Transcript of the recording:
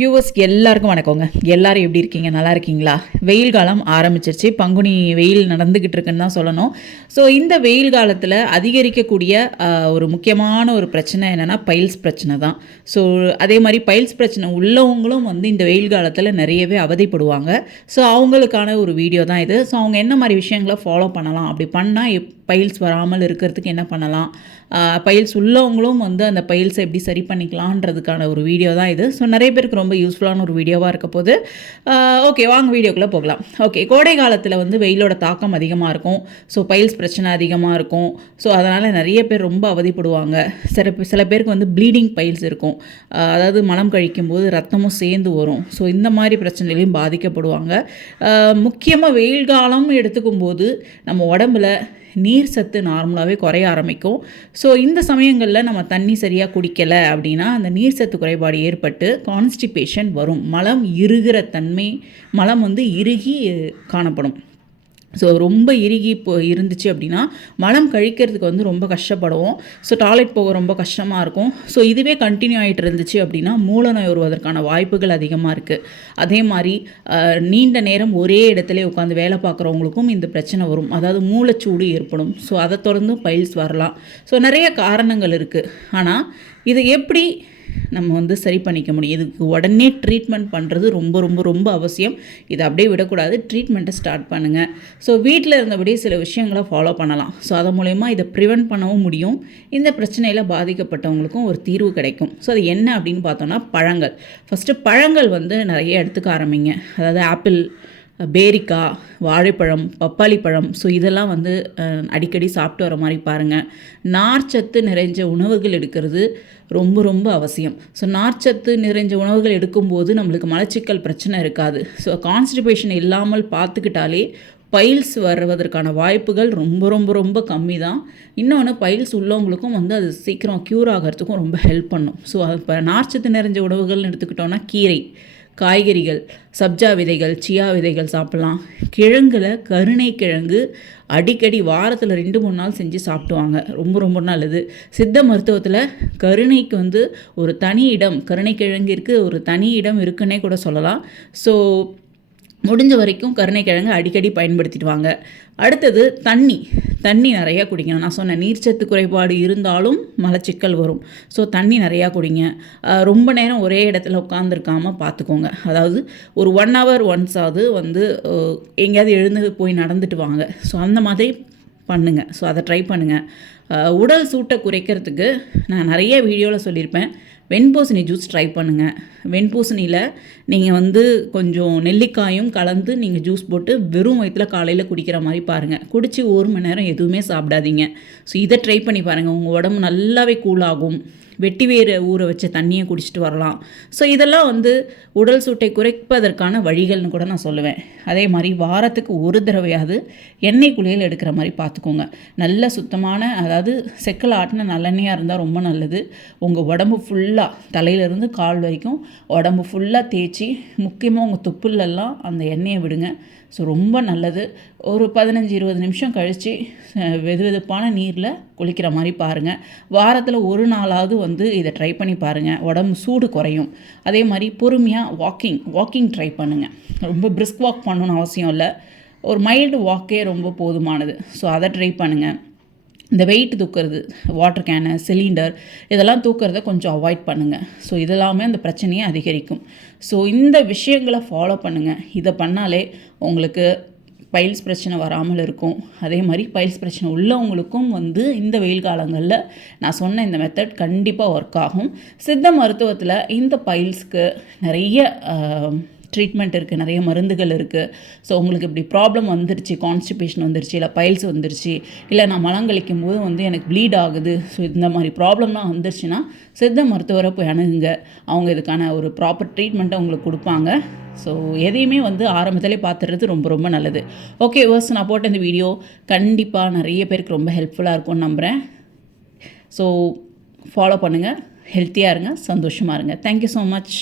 Viewers எல்லாருக்கும் வணக்கங்க. எல்லாரும் எப்படி இருக்கீங்க? நல்லா இருக்கீங்களா? வெயில் காலம் ஆரம்பிச்சிருச்சு. பங்குனி வெயில் நடந்துக்கிட்டு இருக்குன்னு தான் சொல்லணும். ஸோ இந்த வெயில் காலத்தில் அதிகரிக்கக்கூடிய ஒரு முக்கியமான ஒரு பிரச்சனை என்னென்னா பைல்ஸ் பிரச்சனை தான். ஸோ அதே மாதிரி பைல்ஸ் பிரச்சனை உள்ளவங்களும் இந்த வெயில் காலத்தில் நிறையவே அவதிப்படுவாங்க. ஸோ அவங்களுக்கான ஒரு வீடியோ தான் இது. ஸோ அவங்க என்ன மாதிரி விஷயங்களை ஃபாலோ பண்ணலாம், அப்படி பண்ணால் பைல்ஸ் வராமல் இருக்கிறதுக்கு என்ன பண்ணலாம், பைல்ஸ் உள்ளவங்களும் அந்த பைல்ஸை எப்படி சரி பண்ணிக்கலான்றதுக்கான ஒரு வீடியோ தான் இது. ஸோ நிறைய பேருக்கு ரொம்ப யூஸ்ஃபுல்லான ஒரு வீடியோவாக இருக்க போது. ஓகே, வாங்க வீடியோக்குள்ளே போகலாம். ஓகே, கோடை காலத்தில் வெயிலோட தாக்கம் அதிகமாக இருக்கும். ஸோ பைல்ஸ் பிரச்சனை அதிகமாக இருக்கும். ஸோ அதனால் நிறைய பேர் ரொம்ப அவதிப்படுவாங்க. சில பேருக்கு ப்ளீடிங் பைல்ஸ் இருக்கும். அதாவது மலம் கழிக்கும் போது ரத்தமும் சேர்ந்து வரும். ஸோ இந்த மாதிரி பிரச்சனைகளையும் பாதிக்கப்படுவாங்க. முக்கியமாக வெயில் காலம் எடுத்துக்கும் போது நம்ம உடம்புல நீர் சத்து நார்மலாகவே குறைய ஆரம்பிக்கும். ஸோ இந்த சமயங்களில் நம்ம தண்ணி சரியாக குடிக்கலை அப்படின்னா அந்த நீர் சத்து குறைபாடு ஏற்பட்டு கான்ஸ்டிபேஷன் வரும். மலம் இறுகிற தன்மை, மலம் இறுகி காணப்படும். ஸோ ரொம்ப இறுகி இருந்துச்சு அப்படின்னா மலம் கழிக்கிறதுக்கு ரொம்ப கஷ்டப்படுவோம். ஸோ டாய்லெட் போக ரொம்ப கஷ்டமாக இருக்கும். ஸோ இதுவே கண்டினியூ ஆகிட்டு இருந்துச்சு அப்படின்னா மூல நோய் வருவதற்கான வாய்ப்புகள் அதிகமாக இருக்குது. அதே மாதிரி நீண்ட நேரம் ஒரே இடத்துல உட்காந்து வேலை பார்க்குறவங்களுக்கும் இந்த பிரச்சனை வரும். அதாவது மூளைச்சூடு ஏற்படும். ஸோ அதை தொடர்ந்து பைல்ஸ் வரலாம். ஸோ நிறைய காரணங்கள் இருக்குது. ஆனால் இதை எப்படி நம்ம சரி பண்ணிக்க முடியும்? இதுக்கு உடனே ட்ரீட்மெண்ட் பண்ணுறது ரொம்ப ரொம்ப ரொம்ப அவசியம். இதை அப்படியே விடக்கூடாது. ட்ரீட்மெண்ட்டை ஸ்டார்ட் பண்ணுங்கள். ஸோ வீட்டில் இருந்தபடியே சில விஷயங்களை ஃபாலோ பண்ணலாம். ஸோ அது மூலயமா இதை ப்ரிவெண்ட் பண்ணவும் முடியும். இந்த பிரச்சனையில் பாதிக்கப்பட்டவங்களுக்கும் ஒரு தீர்வு கிடைக்கும். ஸோ அது என்ன அப்படின்னு பார்த்தோன்னா பழங்கள். ஃபஸ்ட்டு பழங்கள் நிறைய எடுத்துக்க ஆரம்பிங்க. அதாவது ஆப்பிள், பேரிக்காய், வாழைப்பழம், பப்பாளி பழம். ஸோ இதெல்லாம் அடிக்கடி சாப்பிட்டு வர மாதிரி பாருங்கள். நார்ச்சத்து நிறைஞ்ச உணவுகள் எடுக்கிறது ரொம்ப ரொம்ப அவசியம். ஸோ நார்ச்சத்து நிறைஞ்ச உணவுகள் எடுக்கும்போது நம்மளுக்கு மலச்சிக்கல் பிரச்சனை இருக்காது. ஸோ கான்ஸ்டிபேஷன் இல்லாமல் பார்த்துக்கிட்டாலே பைல்ஸ் வருவதற்கான வாய்ப்புகள் ரொம்ப ரொம்ப ரொம்ப கம்மி தான். இன்னொன்று பைல்ஸ் உள்ளவங்களுக்கும் அது சீக்கிரம் க்யூர் ஆகிறதுக்கும் ரொம்ப ஹெல்ப் பண்ணும். ஸோ இப்போ நார்ச்சத்து நிறைஞ்ச உணவுகள்னு எடுத்துக்கிட்டோன்னா கீரை, காய்கறிகள், சப்ஜா விதைகள், சியா விதைகள் சாப்பிட்லாம். கிழங்குல கருணை கிழங்கு அடிக்கடி வாரத்தில் 2-3 நாள் செஞ்சு சாப்பிடுவாங்க. ரொம்ப ரொம்ப நல்லது. சித்த மருத்துவத்தில் கருணைக்கு ஒரு தனி இடம், கருணை கிழங்கிற்கு ஒரு தனி இடம் இருக்குன்னே கூட சொல்லலாம். ஸோ முடிஞ்ச வரைக்கும் கருணைக்கிழங்கு அடிக்கடி பயன்படுத்திட்டு வாங்க. அடுத்தது தண்ணி நிறையா குடிக்கணும். நான் சொன்ன நீர்ச்சத்து குறைபாடு இருந்தாலும் மலச்சிக்கல் வரும். ஸோ தண்ணி நிறையா குடிங்க. ரொம்ப நேரம் ஒரே இடத்துல உட்காந்துருக்காமல் பார்த்துக்கோங்க. அதாவது ஒரு 1 hour ஒன்ஸாவது எங்கேயாவது எழுந்து போய் நடந்துட்டு வாங்க. ஸோ அந்த மாதிரி பண்ணுங்கள். ஸோ அதை ட்ரை பண்ணுங்கள். உடல் சூட்டை குறைக்கிறதுக்கு நான் நிறைய வீடியோவில் சொல்லியிருப்பேன். வெண்பூசணி ஜூஸ் ட்ரை பண்ணுங்கள். வெண்பூசணியில் நீங்கள் கொஞ்சம் நெல்லிக்காயும் கலந்து நீங்கள் ஜூஸ் போட்டு வெறும் வயிற்றில் காலையில் குடிக்கிற மாதிரி பாருங்கள். குடித்து 1 மணி நேரம் எதுவுமே சாப்பிடாதீங்க. ஸோ இதை ட்ரை பண்ணி பாருங்கள். உங்கள் உடம்பு நல்லாவே கூலாகும். வெட்டி வேறு ஊற வச்ச தண்ணியை குடிச்சிட்டு வரலாம். ஸோ இதெல்லாம் உடல் சூட்டை குறைப்பதற்கான வழிகள்னு கூட நான் சொல்லுவேன். அதே மாதிரி வாரத்துக்கு ஒரு தடவையாவது எண்ணெய் குளியல் எடுக்கிற மாதிரி பார்த்துக்கோங்க. நல்ல சுத்தமான, அதாவது செக்கில் ஆட்டின நல்லெண்ணெயாக இருந்தால் ரொம்ப நல்லது. உங்கள் உடம்பு ஃபுல்லாக தலையிலேருந்து கால் வரைக்கும் உடம்பு ஃபுல்லாக தேய்ச்சி, முக்கியமாக உங்கள் தொப்புலெல்லாம் அந்த எண்ணெயை விடுங்க. ஸோ ரொம்ப நல்லது. ஒரு 15-20 நிமிஷம் கழித்து வெதுவெதுப்பான நீரில் குளிக்கிற மாதிரி பாருங்கள். வாரத்தில் ஒரு நாளாவது இதை ட்ரை பண்ணி பாருங்கள். உடம்பு சூடு குறையும். அதே மாதிரி பொறுமையாக வாக்கிங் ட்ரை பண்ணுங்கள். ரொம்ப பிரிஸ்க் வாக் பண்ணணுன்னு அவசியம் இல்லை. ஒரு மைல்டு வாக்கே ரொம்ப போதுமானது. ஸோ அதை ட்ரை பண்ணுங்கள். இந்த வெயிட் தூக்குறது, வாட்டர் கேனு, சிலிண்டர் இதெல்லாம் தூக்கிறத கொஞ்சம் அவாய்ட் பண்ணுங்கள். ஸோ இதெல்லாமே அந்த பிரச்சனையை அதிகரிக்கும். ஸோ இந்த விஷயங்களை ஃபாலோ பண்ணுங்கள். இதை பண்ணாலே உங்களுக்கு பைல்ஸ் பிரச்சனை வராமல் இருக்கும். அதே மாதிரி பைல்ஸ் பிரச்சனை உள்ளவங்களுக்கும் இந்த வெயில் காலங்களில் நான் சொன்ன இந்த மெத்தட் கண்டிப்பாக ஒர்க் ஆகும். சித்த மருத்துவத்தில் இந்த பைல்ஸ்க்கு நிறைய ட்ரீட்மெண்ட் இருக்குது, நிறைய மருந்துகள் இருக்குது. ஸோ உங்களுக்கு இப்படி ப்ராப்ளம் வந்துருச்சு, கான்ஸ்டிபேஷன் வந்துருச்சு, இல்லை பைல்ஸ் வந்துருச்சு, இல்லை நான் மலங்கழிக்கும் போது எனக்கு ப்ளீட் ஆகுது, ஸோ இந்த மாதிரி ப்ராப்ளம்லாம் வந்துருச்சுன்னா சித்த மருத்துவரை போய் அணுகுங்க. அவங்க இதுக்கான ஒரு ப்ராப்பர் ட்ரீட்மெண்ட்டை உங்களுக்கு கொடுப்பாங்க. ஸோ எதையுமே ஆரம்பத்திலே பார்த்துறது ரொம்ப ரொம்ப நல்லது. ஓகே வர்ஸ், நான் போட்ட இந்த வீடியோ கண்டிப்பாக நிறைய பேருக்கு ரொம்ப ஹெல்ப்ஃபுல்லாக இருக்கும்னு நம்புகிறேன். ஸோ ஃபாலோ பண்ணுங்கள். ஹெல்த்தியாக இருங்க, சந்தோஷமாக இருங்க. Thank you so much.